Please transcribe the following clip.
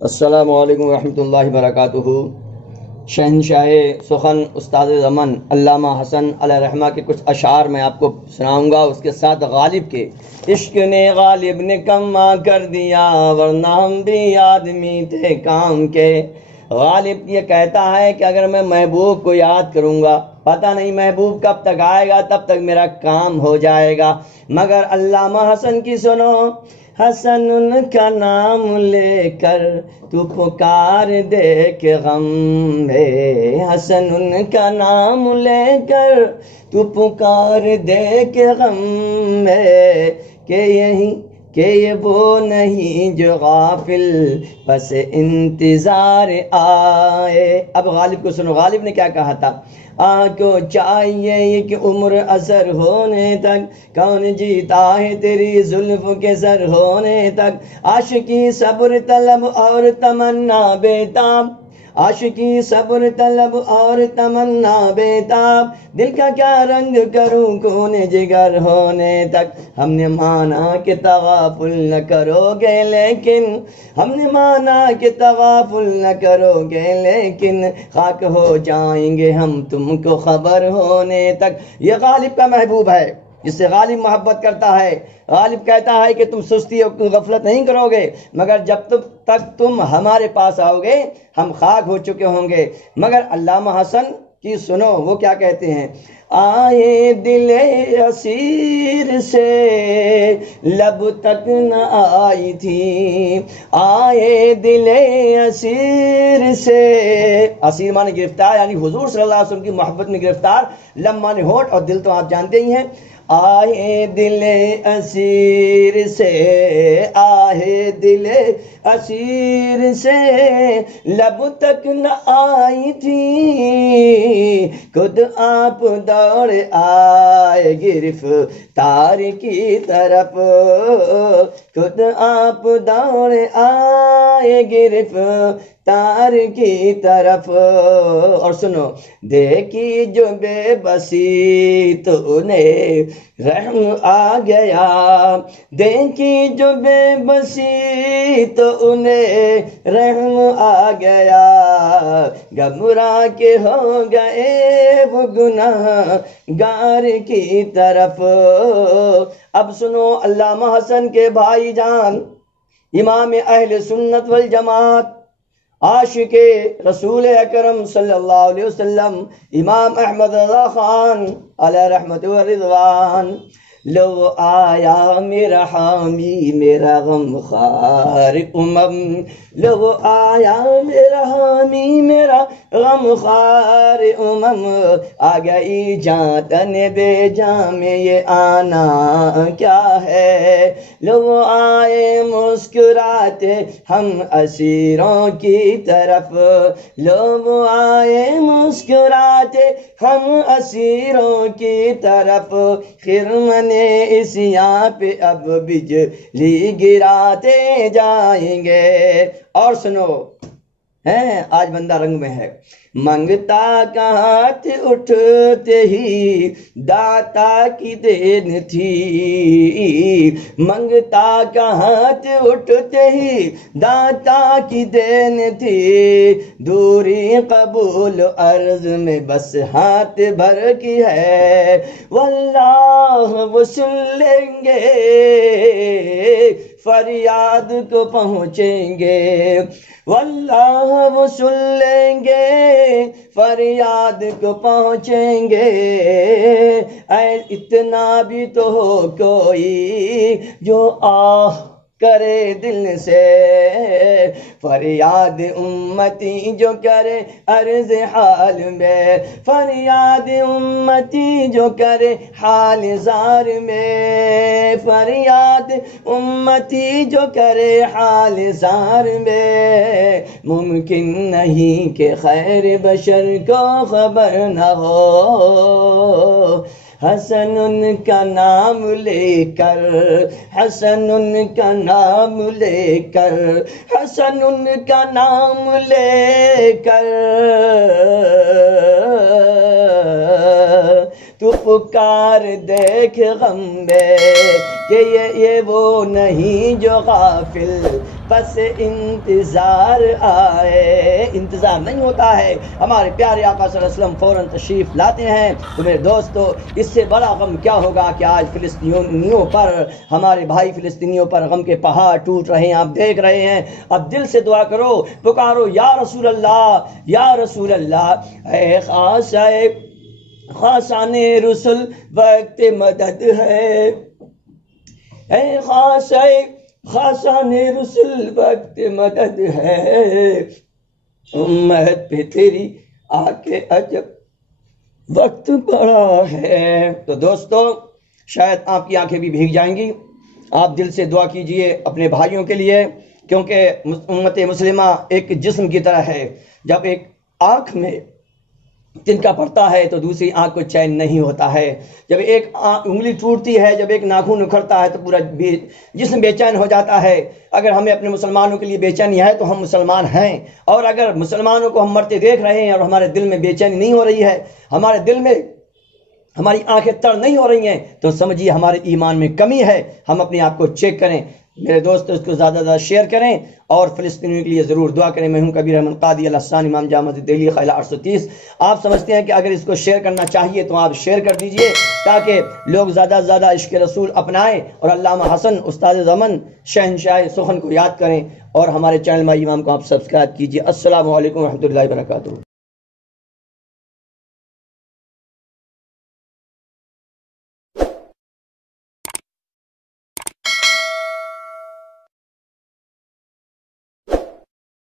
السلام علیکم ورحمۃ اللہ وبرکاتہ۔ شہنشاہ سخن استاد زمن علامہ حسن علیہ رحمہ کے کچھ اشعار میں آپ کو سناؤں گا، اس کے ساتھ غالب کے عشق نے غالب نے کما کر دیا ورنہ ہم بھی آدمی تھے کام کے۔ غالب یہ کہتا ہے کہ اگر میں محبوب کو یاد کروں گا، پتہ نہیں محبوب کب تک آئے گا، تب تک میرا کام ہو جائے گا۔ مگر علامہ حسن کی سنو، حسن ان کا نام لے کر تو پکار دیکھ غم ہے، حسن ان کا نام لے کر تو پکار دیکھ غم ہے، کہ یہ وہ نہیں جو غافل بس انتظار آئے۔ اب غالب کو سنو، غالب نے کیا کہا تھا؟ کو چاہیے کہ عمر اثر ہونے تک کون جیتا ہے تیری زلف کے سر ہونے تک، عاشقی صبر طلب اور تمنا بیتاب، عاشقی صبر طلب اور تمنا بیتاب، دل کا کیا رنگ کروں خون جگر ہونے تک۔ ہم نے مانا کہ تغافل نہ کرو گے لیکن، ہم نے مانا کہ تغافل نہ کرو گے لیکن، خاک ہو جائیں گے ہم تم کو خبر ہونے تک۔ یہ غالب کا محبوب ہے جس سے غالب محبت کرتا ہے۔ غالب کہتا ہے کہ تم سستی اور غفلت نہیں کرو گے، مگر جب تک تم ہمارے پاس آؤ گے ہم خاک ہو چکے ہوں گے۔ مگر علامہ حسن کی سنو، وہ کیا کہتے ہیں؟ آئے دل اسیر سے لب تک نہ آئی تھی، آئے دل اسیر سے، اسیر مانے گرفتار، یعنی حضور صلی اللہ علیہ وسلم کی محبت میں گرفتار، لب مانے ہونٹ اور دل تو آپ جانتے ہی ہیں۔ آئے دل اسیر سے، آئے دل اسیر سے لب تک نہ آئی تھی، خود آپ دوڑ آئے گرفتار کی طرف، خود آپ دوڑ آئے گرفتار کی طرف۔ اور سنو، دیکھی جو بے بسی تو انہیں رحم آ گیا، دیکھی جو بے بسی تو انہیں رحم آ گیا، گھبرا کے ہو گئے وہ گناہ گار کی طرف۔ اب سنو علامہ حسن کے بھائی جان، امام اہل سنت والجماعت، عاشق رسول اکرم صلی اللہ علیہ وسلم، امام احمد رضا خان علیہ رحمت و رضوان، لو آیا میرا حامی میرا غم خوار امم، لو آیا میرا حامی میرا غم خوار امم، آ گئی جان تن بے جان میں یہ آنا کیا ہے، لو آئے مسکراتے ہم اسیروں کی طرف، لو آئے مسکراتے ہم اسیروں کی طرف، خرمن اس یہاں پہ اب بجلی گراتے جائیں گے۔ اور سنو، آج بندہ رنگ میں ہے، منگتا کا ہاتھ اٹھتے ہی داتا کی دین تھی، منگتا کا ہاتھ اٹھتے ہی داتا کی دین تھی، دوری قبول عرض میں بس ہاتھ بھر کی ہے، واللہ وہ سن لیں گے فریاد کو پہنچیں گے، واللہ وہ سن لیں گے فریاد کو پہنچیں گے، اے اتنا بھی تو ہو کوئی جو آہ کرے دل سے، فریاد امتی جو کرے عرض حال میں، فریاد امتی جو کرے حال زار میں، فریاد امتی جو کرے حال زار میں، ممکن نہیں کہ خیر بشر کو خبر نہ ہو، حسن ان کا نام لے کر، حسن ان کا نام لے کر، حسن ان کا نام لے کر تو پکار دیکھ غم میں، کہ یہ وہ نہیں جو غافل بس انتظار آئے. انتظار نہیں ہوتا ہے. ہمارے پیارے آقا صلی اللہ علیہ وسلم فوراً تشریف لاتے ہیں. تو میرے دوستو اس سے بڑا غم کیا ہوگا کہ آج فلسطینیوں پر، ہمارے بھائی فلسطینیوں پر غم کے پہاڑ ٹوٹ رہے ہیں. آپ دیکھ رہے ہیں. اب دل سے دعا کرو، پکارو یا رسول اللہ، یا رسول اللہ. اے خاصان رسول وقت مدد ہے. اے خاصان رسول وقت مدد ہے. امت پہ تیری آ کے عجب وقت بڑا ہے. تو دوستو شاید آپ کی آنکھیں بھی بھیگ جائیں گی. آپ دل سے دعا کیجئے اپنے بھائیوں کے لیے، کیونکہ امت مسلمہ ایک جسم کی طرح ہے. جب ایک آنکھ میں تنکا پڑتا ہے تو دوسری آنکھ کو چین نہیں ہوتا ہے. جب ایک انگلی ٹوٹتی ہے، جب ایک ناخن اکھڑتا ہے تو پورا جسم بے چین ہو جاتا ہے. اگر ہمیں اپنے مسلمانوں کے لیے بے چینی ہے تو ہم مسلمان ہیں، اور اگر مسلمانوں کو ہم مرتے دیکھ رہے ہیں اور ہمارے دل میں بے چینی نہیں ہو رہی ہے، ہمارے دل میں ہماری آنکھیں تر نہیں ہو رہی ہیں، تو سمجھیے ہمارے ایمان میں کمی ہے. ہم اپنے آپ کو چیک کریں. میرے دوست اس کو زیادہ زیادہ شیئر کریں اور فلسطینیوں کے لیے ضرور دعا کریں. میں ہوں کبیر احمد قادی الحسانی، امام جامع مسجد دہلی، خیلہ 830. آپ سمجھتے ہیں کہ اگر اس کو شیئر کرنا چاہیے تو آپ شیئر کر دیجئے، تاکہ لوگ زیادہ سے زیادہ عشق رسول اپنائیں اور علامہ حسن استاد زمن شہنشاہ سخن کو یاد کریں. اور ہمارے چینل مائی امام کو آپ سبسکرائب کیجئے. السلام علیکم ورحمۃ اللہ وبرکاتہ.